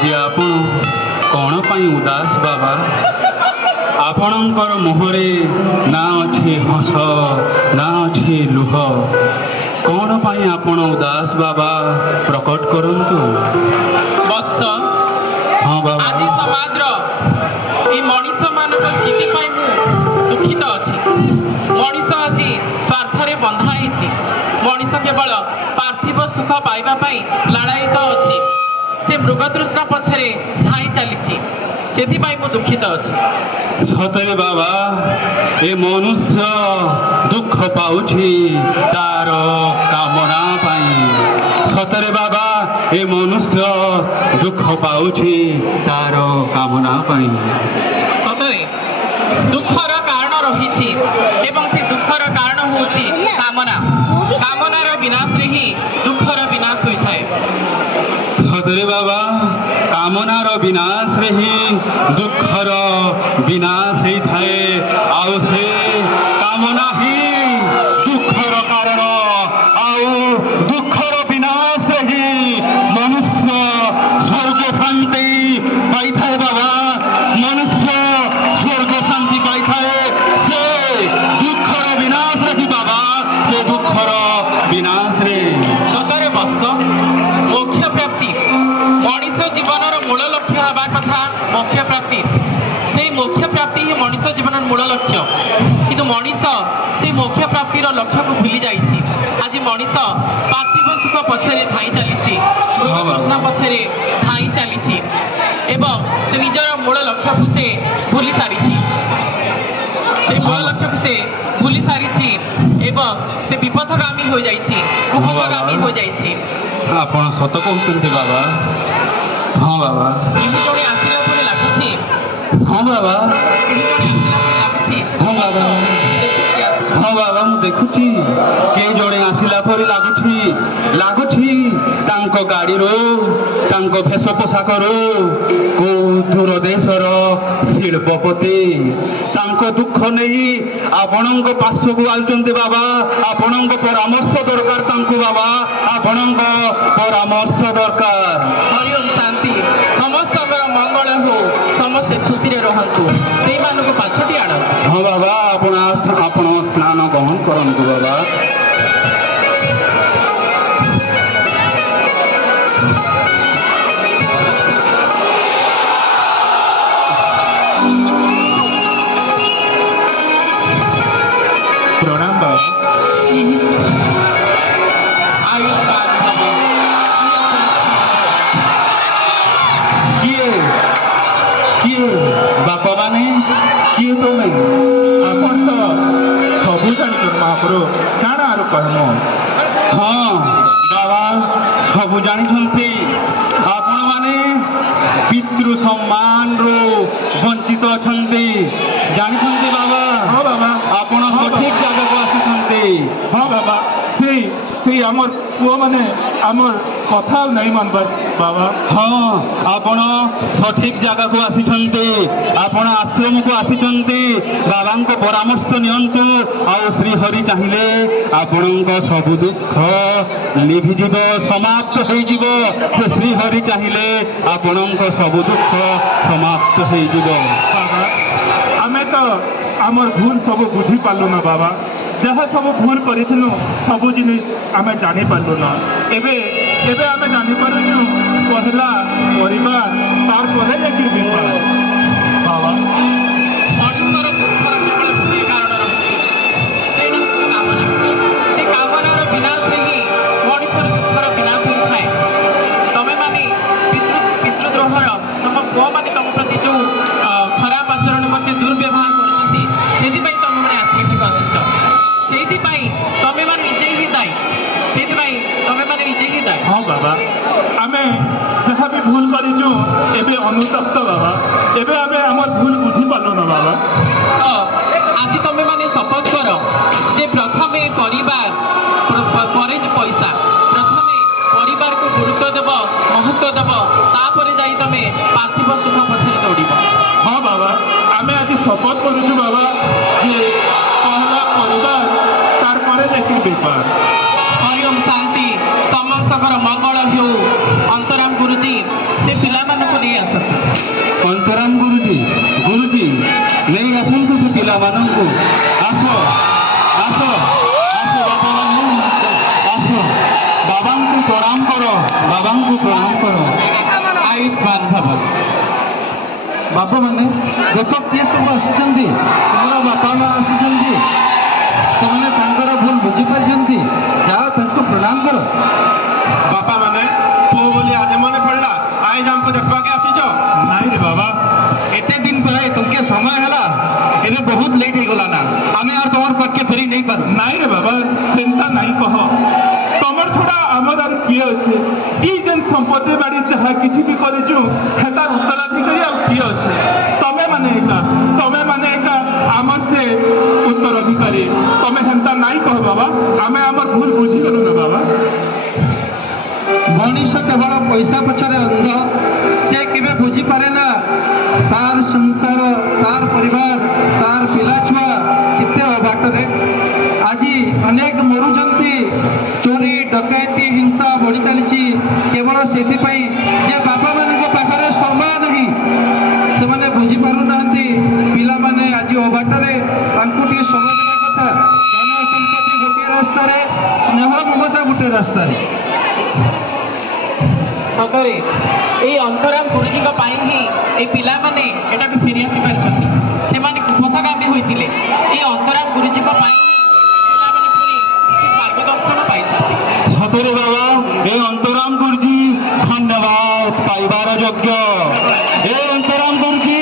ଆଜି ଆପଣ କ'ଣ ପାଇଁ ଉଦାସ ବାବା? ଆପଣଙ୍କର ମୁହଁରେ ନା ଅଛି ହସ ନା ଅଛି ଲୁହ। କ'ଣ ପାଇଁ ଆପଣ ଉଦାସ ବାବା? ପ୍ରକଟ କରନ୍ତୁ। ବତ୍ସ, ହଁ ବାବା। ଆଜି ସମାଜର এই ମଣିଷମାନଙ୍କ ସ୍ଥିତି ପାଇଁ ମୁଁ ଦୁଃଖିତ ଅଛି। ମଣିଷ ଆଜି ସ୍ୱାର୍ଥରେ ବନ୍ଧା ହେଇଛି। ମଣିଷ କେବଳ ପାର୍ଥିବ ସୁଖ ପାଇବା ପାଇଁ ଲାଳାୟିତ ଅଛି। ସେ ମୃଗତୃଷ୍ଣା ପଛରେ ଧାଇଁ ଚାଲିଛି। ସେଥିପାଇଁ ମୁଁ ଦୁଃଖିତ ଅଛି। ସତରେ ବାବା, ଏ ମନୁଷ୍ୟ ଦୁଃଖ ପାଉଛି ତାର କାମନା ପାଇଁ। ସତରେ ବାବା, ଏ ମନୁଷ୍ୟ ଦୁଃଖ ପାଉଛି ତାର କାମନା ପାଇଁ। ସତରେ ଦୁଃଖର କାରଣ ରହିଛି ଏବଂ ସେ ଦୁଃଖର କାରଣ ହେଉଛି କାମନା। କାମନାର ବିନାଶରେ ହିଁ ଦୁଃଖର ବିନାଶ ହୋଇଥାଏ। ସତରେ ବାବା, କାମନାର ବିନାଶରେ ହିଁ ଦୁଃଖର ବିନାଶ ହେଇଥାଏ। ଆଉ ସେ କାମନା ହିଁ ଦୁଃଖର କାରଣ। ଆଉ ଦୁଃଖର ବିନାଶରେ ହିଁ ମନୁଷ୍ୟ ସ୍ୱର୍ଗ ଶାନ୍ତି ପାଇଥାଏ ବାବା। ମନୁଷ୍ୟ ସ୍ୱର୍ଗ ଶାନ୍ତି ପାଇଥାଏ ସେ ଦୁଃଖର ବିନାଶରେ ହିଁ ବାବା। ସେ ଦୁଃଖର ବିନାଶରେ। ସତରେ ବତ୍ସ, ମୋକ୍ଷ ପ୍ରାପ୍ତି ମଣିଷ ଜୀବନର ମୂଳ ଲକ୍ଷ୍ୟ ହେବା କଥା। ମୋକ୍ଷ ପ୍ରାପ୍ତି, ସେଇ ମୋକ୍ଷ ପ୍ରାପ୍ତି ହିଁ ମଣିଷ ଜୀବନର ମୂଳ ଲକ୍ଷ୍ୟ। କିନ୍ତୁ ମଣିଷ ସେଇ ମୋକ୍ଷ ପ୍ରାପ୍ତିର ଲକ୍ଷ୍ୟକୁ ଭୁଲି ଯାଇଛି। ଆଜି ମଣିଷ ପାର୍ଥିବ ସୁଖ ପଛରେ ଧାଇଁ ଚାଲିଛି, ତୃଷ୍ଣା ପଛରେ ଧାଇଁ ଚାଲିଛି ଏବଂ ସେ ନିଜର ମୂଳ ଲକ୍ଷ୍ୟକୁ ସେ ଭୁଲି ସାରିଛି। ସେ ମୂଳ ଲକ୍ଷ୍ୟକୁ ସେ ଭୁଲି ସାରିଛି ଏବଂ ସେ ବିପଥଗାମୀ ହୋଇଯାଇଛି, କୁପଥଗାମୀ ହୋଇଯାଇଛି। ଆପଣ ସତ କହୁଛନ୍ତି ବାବା। ହଁ ବାବା। କେହି ଜଣେ ଆସିଲା ପରି ଲାଗୁଛି। ହଁ ବାବା। କେହି ଜଣେ ଆସିଲା ପରି ଲାଗୁଛି। ହଁ ବାବା। ଦେଖିକି ଆସିଛି। ହଁ ବାବା, ମୁଁ ଦେଖୁଛି କେହି ଜଣେ ଆସିଲା ପରି ଲାଗୁଛି। ତାଙ୍କ ଗାଡ଼ିରୁ, ତାଙ୍କ ଭେଷ ପୋଷାକରୁ କୋଉ ଦୂର ଦେଶର ଶିଳ୍ପପତି ତାଙ୍କ ଦୁଃଖ ନେଇ ଆପଣଙ୍କ ପାର୍ଶ୍ୱକୁ ଆସୁଛନ୍ତି ବାବା। ଆପଣଙ୍କ ପରାମର୍ଶ ଦରକାର ତାଙ୍କୁ ବାବା। ଆପଣଙ୍କ ପରାମର୍ଶ ଦରକାର। ହରି ଓମ୍ ଶାନ୍ତି। ସମସ୍ତଙ୍କର ମଙ୍ଗଳ ହଉ, ସମସ୍ତେ ଖୁସିରେ ରହନ୍ତୁ। ସେଇମାନଙ୍କୁ ପାଛୋଟି ଆଣନ୍ତୁ। ହଁ ବାବା, ଆପଣ ସ୍ନାନ ଗ୍ରହଣ କରନ୍ତୁ ବାବା। ପ୍ରଣାମ ବାବା। ଆୟୁଷ୍ମାନ ଭବ। କିଏ ବାପା ମାନେ? କିଏ ତମେ? ଆପଣ ତ ସବୁ ଜାଣିଛନ୍ତି ମହାପ୍ରଭୁ, କାଣା ଆରୁ କହିମୁ? ହଁ ବାବା, ସବୁ ଜାଣିଛନ୍ତି। ଆପଣମାନେ ପିତୃ ସମ୍ମାନରୁ ବଞ୍ଚିତ ଅଛନ୍ତି, ଜାଣିଛନ୍ତି ବାବା। ହଁ ବାବା। ଆପଣ ସଠିକ ଜାଗାକୁ ଆସିଛନ୍ତି। ହଁ ବାବା, ସେଇ ଆମର ପୁଅମାନେ ଆମର କଥା ଆଉ ନାଇଁ ମାନବାର ବାବା। ହଁ, ଆପଣ ସଠିକ ଜାଗାକୁ ଆସିଛନ୍ତି। ଆପଣ ଆଶ୍ରମକୁ ଆସିଛନ୍ତି। ବାବାଙ୍କ ପରାମର୍ଶ ନିଅନ୍ତୁ। ଆଉ ଶ୍ରୀହରି ଚାହିଁଲେ ଆପଣଙ୍କ ସବୁ ଦୁଃଖ ଲିଭିଯିବ, ସମାପ୍ତ ହେଇଯିବ। ସେ ଶ୍ରୀହରି ଚାହିଁଲେ ଆପଣଙ୍କ ସବୁ ଦୁଃଖ ସମାପ୍ତ ହେଇଯିବ। ବାବା, ଆମେ ତ ଆମର ଭୁଲ ସବୁ ବୁଝିପାରିଲୁ ନା ବାବା। ଯାହା ସବୁ ଭୁଲ କରିଥିଲୁ ସବୁ ଜିନିଷ ଆମେ ଜାଣିପାରିଲୁ ନା। ଏବେ ଆମେ ଜାଣିପାରୁଛୁ ପହିଲା ପରିବାର, ତାର ପରେ ଯାଇକି ବିବାହ। ବାବା, ମଣିଷର ଦୁଃଖର କେବଳ ଗୋଟିଏ କାରଣ ରହୁଛି, ସେଇଟା ହେଉଛି କାମନା। ସେ କାମନାର ବିନାଶରେ ହିଁ ମଣିଷର ଦୁଃଖର ବିନାଶ ହୋଇଥାଏ। ତମେମାନେ ପିତୃଦ୍ରୋହର, ତମ ପୁଅମାନେ ତମ ପ୍ରତି ଯେଉଁ ଖରାପ ଆଚରଣ କରୁଛି, ଦୁର୍ବ୍ୟବହାର କରୁଛନ୍ତି, ସେଥିପାଇଁ ତମେମାନେ ଆଶ୍ରମକୁ ଆସିଛ। ସେଇଥିପାଇଁ ତମେମାନେ ନିଜେ ହିଁ ଦାୟୀ। ହଁ ବାବା, ଆମେ ଯାହା ବି ଭୁଲ କରିଛୁ ଏବେ ଅନୁତପ୍ତ ବାବା। ଏବେ ଆମେ ଆମର ଭୁଲ ବୁଝିପାରିଲୁ ନା ବାବା। ଆଜି ତମେମାନେ ଶପଥ କର ଯେ ପ୍ରଥମେ ପରିବାର, ପରେ ପଇସା। ପ୍ରଥମେ ପରିବାରକୁ ଗୁରୁତ୍ୱ ଦେବ, ମହତ୍ଵ ଦେବ, ତାପରେ ଯାଇ ତମେ ପାର୍ଥିବ ସୁଖ ପଛରେ ଦୌଡ଼ିବ। ହଁ ବାବା, ଆମେ ଆଜି ଶପଥ କରୁଛୁ ବାବା ଯେ ପହଲା ପରିବାର, ତାର ପରେ ଯାଇକି ବେପାର। ହରି ଓମ୍ ଶାନ୍ତି। ସମସ୍ତଙ୍କର ମଙ୍ଗଳ ହେଉ। ଅନ୍ତରାମ ଗୁରୁଜୀ ସେ ପିଲାମାନଙ୍କୁ ନେଇ ଆସନ୍ତୁ। ଅନ୍ତରାମ ଗୁରୁଜୀ ନେଇ ଆସନ୍ତୁ ସେ ପିଲାମାନଙ୍କୁ। ଆସ ଆସ ଆସ ବାପାମାନେ, ଆସ ବାବାଙ୍କୁ ପ୍ରଣାମ କର, ବାବାଙ୍କୁ ପ୍ରଣାମ କର। ଆୟୁଷ୍ମାନ ଭବ। ବାପାମାନେ ଦେଖ କିଏ ସବୁ ଆସିଛନ୍ତି, ତୁମର ବାପା ମା ଆସିଛନ୍ତି। ସେମାନେ ତାଙ୍କର ଭୁଲ ବୁଝିପାରିଛନ୍ତି, ଯାଅ ତାଙ୍କୁ ପ୍ରଣାମ କର। ବାପା ମାନେ ପୁଅ ବୋଲି ଆଜି ମନେ ପଡିଲା, ଆଇଜ ଆମକୁ ଦେଖବାକେ ଆସିଛ? ନାଇଁ ରେ ବାବା, ଏତେ ଦିନ ପରେ ତୁମକେ ସମୟ ହେଲା, ଏବେ ବହୁତ ଲେଟ୍ ହେଇଗଲା ନା, ଆମେ আর তোমার পাখে ফেরি নেই পারু। ନାଇଁ ରେ ବାବା, ସେନ୍ତା ନାଇଁ କହ। ତମର ଛଡ଼ା ଆମର ଆଉ କିଏ ଅଛେ? ଇ ଯେନ୍ ସମ୍ପତ୍ତି ବାଡ଼ି ଯାହା କିଛି ବି କରିଛୁ ହେତାର ଉତ୍ତରାଧିକାରୀ ଆଉ କିଏ ଅଛେ? ତମେ ମାନେ ଏକା ଆମର ସେ ଉତ୍ତରାଧିକାରୀ। ତମେ ହେନ୍ତା ନାଇଁ କହ ବାବା, ଆମେ ଆମର ଭୁଲ ବୁଝିଗଲୁ ନା ବାବା। ମଣିଷ କେବଳ ପଇସା ପଛରେ ଅନ୍ଧ, ସେ କେବେ ବୁଝିପାରେ ନା ତାର ସଂସାର, ତାର ପରିବାର, ତାର ପିଲାଛୁଆ କେତେ ଅବାଟରେ। ଆଜି ଅନେକ ମରୁଛନ୍ତି, ଚୋରି ଡକାୟତି ହିଂସା ବଢ଼ି ଚାଲିଛି କେବଳ ସେଥିପାଇଁ ଯେ ବାପାମାନଙ୍କ ପାଖରେ ସମୟ ନାହିଁ। ସେମାନେ ବୁଝିପାରୁନାହାନ୍ତି ପିଲାମାନେ ଆଜି ଅବାଟରେ, ତାଙ୍କୁ ଟିକେ ସମୟ ଦେବା କଥା। ଧନ ସମ୍ପତ୍ତି ଗୋଟିଏ ରାସ୍ତାରେ, ସ୍ନେହ ମମତା ଗୋଟିଏ ରାସ୍ତାରେ। ସତରେ ଏଇ ଅନ୍ତରାମ ଗୁରୁଜୀଙ୍କ ପାଇଁ ହିଁ এই ପିଲାମାନେ ଏଟାକୁ ଫେରି ଆସିପାରିଛନ୍ତି। ସେମାନେ କୁପଥଗାମୀ ହୋଇଥିଲେ, এই ଅନ୍ତରାମ ଗୁରୁଜୀଙ୍କ ପାଇଁ ହିଁ ପିଲାମାନେ ପୁଣି ଉଚିତ ମାର୍ଗଦର୍ଶନ ପାଇଛନ୍ତି। ସତରେ ବାବା, ଏ ଅନ୍ତରାମ ଗୁରୁଜୀ ଧନ୍ୟବାଦ ପାଇବାର ଯୋଗ୍ୟ। ଏ ଅନ୍ତରାମ ଗୁରୁଜୀ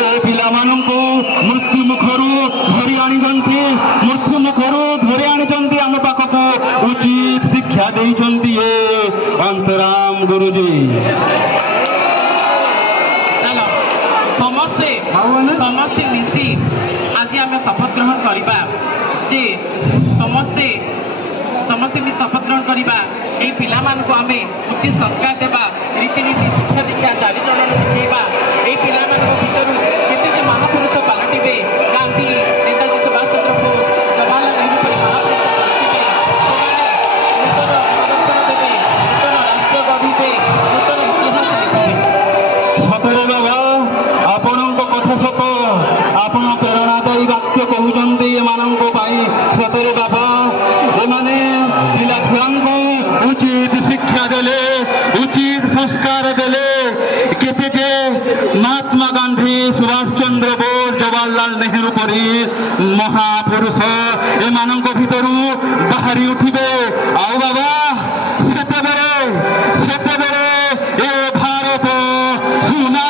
ଏ ପିଲାମାନଙ୍କୁ ମୃତ୍ୟୁ ମୁଖରୁ ଧରି ଆଣିଛନ୍ତି, ମୃତ୍ୟୁ ମୁଖରୁ ଧରି ଆଣିଛନ୍ତି ଆମ ପାଖକୁ, ଉଚିତ ଶିକ୍ଷା ଦେଇଛନ୍ତି ଏ ଅନ୍ତରାମ ଗୁରୁଜୀ। ଚାଲ ସମସ୍ତେ ମିଶି ଆଜି ଆମେ ଶପଥ ଗ୍ରହଣ କରିବା ଯେ ସମସ୍ତେ ଶପଥ ଗ୍ରହଣ କରିବା, এই ପିଲାମାନଙ୍କୁ ଆମେ ଉଚିତ ସଂସ୍କାର ଦେବା, ରୀତିନୀତି ଶିକ୍ଷା ଦୀକ୍ଷା ଚାରିଚଳନ ଶିଖେଇବା। এই ପିଲାମାନଙ୍କ ଭିତରୁ କେତେକ ମହାପୁରୁଷ ପାଲଟିବେ, ଗାନ୍ଧୀ, ନେତାଜୀ ସୁଭାଷ ଚନ୍ଦ୍ର ବୋଷ, ଜବାହରଲାଲ ନେହେରୁ ପରି ମହାପୁରୁଷ ପାଲଟିବେ। ସେମାନେ ନୂତନ ପ୍ରଦର୍ଶନ ଦେବେ, ନୂତନ ରାଷ୍ଟ୍ର ଗଢ଼ିବେ, ନୂତନ ଇତିହାସ ଲେଖିବେ। ସତରେ ବାବା, ଆପଣଙ୍କ କଥା ସତ। ଆପଣ ପ୍ରେରଣାଦାୟୀ ବାକ୍ୟ କହୁଛନ୍ତି ଏମାନଙ୍କ ପାଇଁ। ସତରେ ବାବା, ଏମାନେ ପିଲା ଛୁଆଙ୍କୁ ଉଚିତ ଶିକ୍ଷା ଦେଲେ, ଉଚିତ ସଂସ୍କାର ଦେଲେ। କେତେ ଯେ ମହାତ୍ମା ଗାନ୍ଧୀ, ସୁଭାଷ ଚନ୍ଦ୍ର ବୋଷ, ଜବାହରଲାଲ ନେହେରୁ ପରି ମହାପୁରୁଷ ଏମାନଙ୍କ ଭିତରୁ ବାହାରି ଉଠିବେ। ଆଉ ବାବା, ସେତେବେଳେ ଏ ଭାରତ ସୁନା